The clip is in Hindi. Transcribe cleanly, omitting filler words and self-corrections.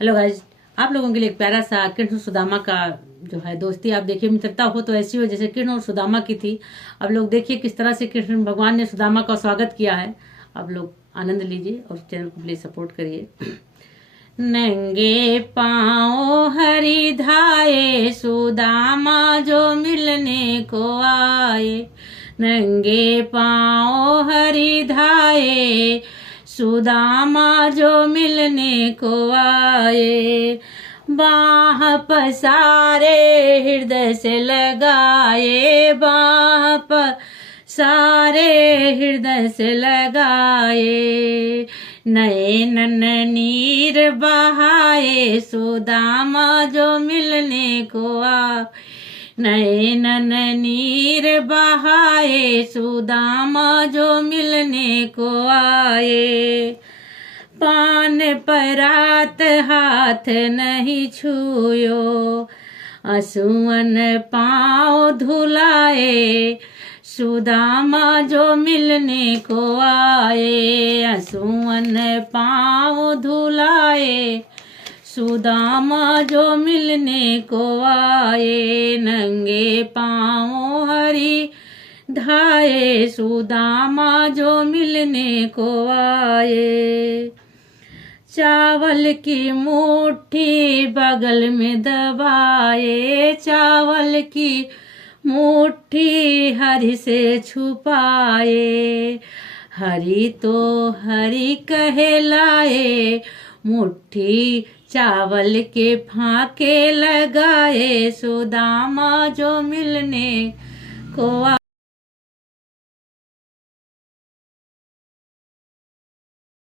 हेलो गाइज, आप लोगों के लिए एक प्यारा सा कृष्ण और सुदामा का जो है दोस्ती। आप देखिए, मित्रता हो तो ऐसी हो जैसे कृष्ण और सुदामा की थी। अब लोग देखिए किस तरह से कृष्ण भगवान ने सुदामा का स्वागत किया है। अब लोग आनंद लीजिए और चैनल को प्लीज सपोर्ट करिए। नंगे पाँव हरि धाये, सुदामा जो मिलने को आए। नंगे पाँव हरि धाये, सुदामा जो मिलने को आए। बाह पसारे हृदय से लगाए, बाह पसारे हृदय से लगाए। नयन नीर बहाए, सुदामा जो मिलने को आए। नयन नीर बहाए, सुदामा जो मिलने को आए। पान परात हाथ नहीं छुयो, असुअन पाँव धुलाए। सुदामा जो मिलने को आए, असुअन पाँव धुलाए। सुदामा जो मिलने को आए। नंगे पाँव हरि धाये, सुदामा जो मिलने को आए। चावल की मुट्ठी बगल में दबाए, चावल की मुट्ठी हरि से छुपाए। हरि तो हरि कहलाए, मुट्ठी चावल के फाके लगाए। सुदामा जो मिलने को